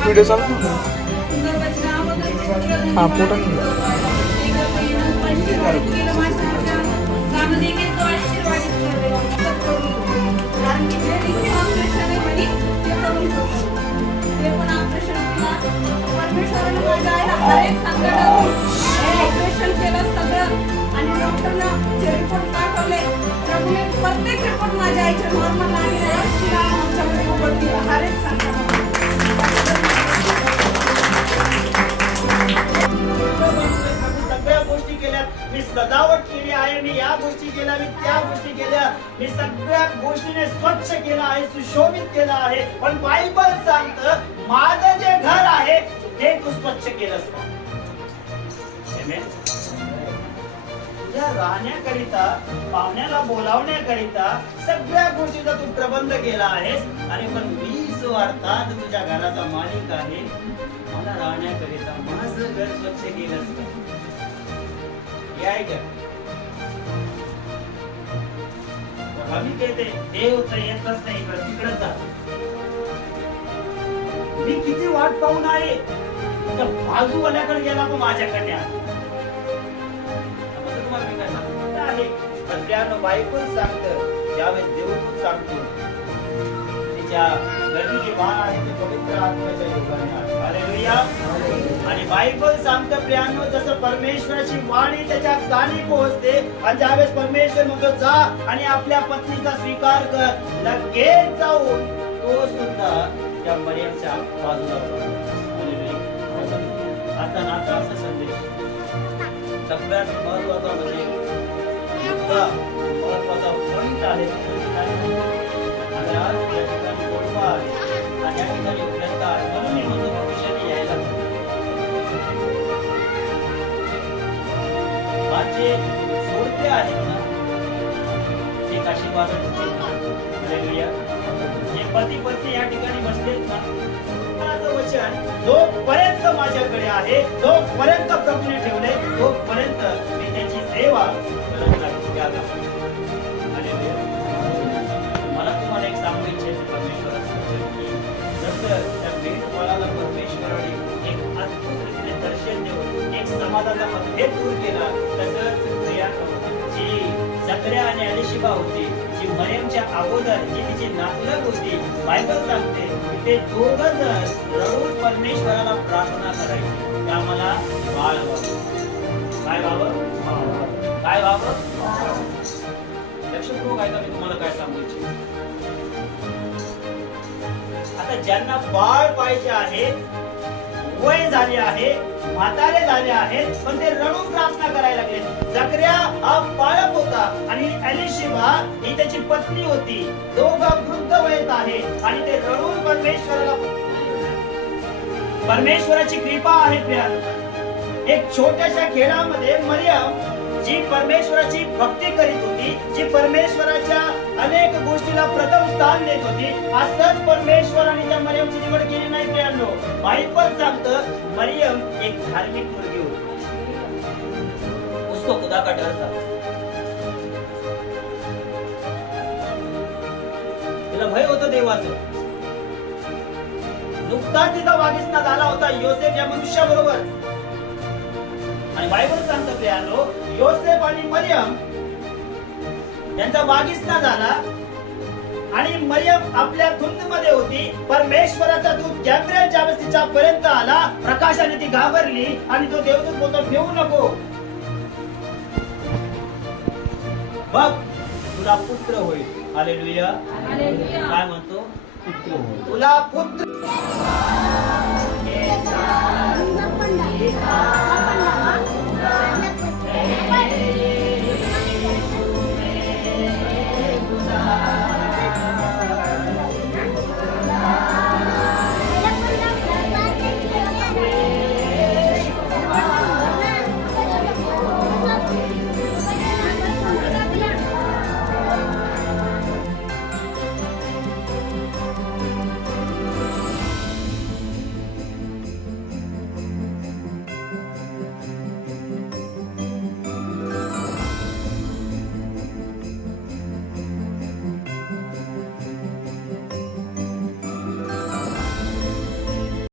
Video चालू हा photo operation केलं सगळं आणि डॉक्टरनं जे रिपोर्ट पाठवले प्रभूने प्रत्येक रिपोर्ट माझ्या आईच्या नॉर्मल मी सजावट केली आहे मी या गोष्टी केल्या मी त्या गोष्टी केल्या मी सगळ्या गोष्टीने स्वच्छ केलं आहे सुशोभित केलं आहे. पण बायबल सांगत माझं जे घर आहे ते तू स्वच्छ केलंस तुझ्या राहण्याकरिता पाहुण्याला बोलावण्याकरिता सगळ्या गोष्टीचा तू प्रबंध केला आहेस. आणि पण मी जो अर्थात तुझ्या घराचा मालिक आहे. मला राहण्याकरिता माझं घर स्वच्छ केलंस का? हे आहे का आम्ही देते येतच नाही इकडं मी किती वाट पाहून आहे? त्या बाजूवाल्याकडे गेला तो माझ्याकडे आला. आता बाईक मी आहे? सांगतं ज्यावेळेस देव सांगतो. तिच्या गर्दीचे वाहन आहे ते पवित्र आत्म्याच्या योगाने आहे आणि बायबल सांगतं प्रियानो जसं परमेश्वराची वाणी त्याच्या कानी पोहोचते आणि ज्यावेळेस परमेश्वर म्हणतो जा आणि आपल्या पत्नीचा स्वीकार कर. लगेच जाऊन तो सुद्धा त्या मरियमच्या बाजूला आता नाता असा संदेश. सगळ्यात महत्त्वाचा म्हणजे महत्त्वाचा पॉइंट आहे. आणि आज या ठिकाणी गोडवा आणि या ठिकाणी म्हणून मी म्हणतो माझे सोडते जोडते आहेत ना एक आशीर्वादाचे जे पती पत्नी या ठिकाणी बसलेत ना वचन जोपर्यंत माझ्याकडे आहे जोपर्यंत प्रभूने ठेवले तोपर्यंत मी त्याची सेवा करत राहील. आणि होती जी मरियमच्या अगोदर जी तिची नातलग होती बायबल सांगते ते दोघ जण रडून परमेश्वराला प्रार्थना करायची. त्या मला बाळ व्हावं काय व्हावं काय व्हावं लक्षपूर्वक ऐका मी तुम्हाला काय सांगू इच्छितो आता ज्यांना बाळ पाहिजे आहे वय झाले आहे म्हातारे झाले आहेत पण ते रडून प्रार्थना करायला लागले. जकऱ्या हा बाळक होता आणि अलिशिबा ही त्याची पत्नी होती. दोघं वृद्ध वयत आहे आणि ते रडून परमेश्वराला परमेश्वराची कृपा आहे प्रियानो एक छोट्याशा खेळामध्ये मरियम जी परमेश्वराची भक्ती करीत होती जी परमेश्वराच्या अनेक गोष्टीला प्रथम स्थान देत होती असंच परमेश्वराने त्या मरियमची निवड केली नाही प्रियांनो पण सांगतं मरियम एक धार्मिक मुलगी होती. उसको खुदा का डर था। तिला भय होतं देवाचं. नुकताच तिचा वागिसना झाला होता योसेफ या मनुष्याबरोबर. आणि बायबल सांगतं प्रियानो योसेफ आणि मरियम यांचा वागिसना झाला. आणि मरियम आपल्या धुंदमध्ये होती. परमेश्वराचा दूत गॅब्रिएल ज्यावेळेस तिच्या पर्यंत आला. प्रकाशाने ती घाबरली आणि तो देवदूत बोलतो ठेवू नको. बघ तुला पुत्र होईल. हालेलुया काय म्हणतो? तुला पुत्र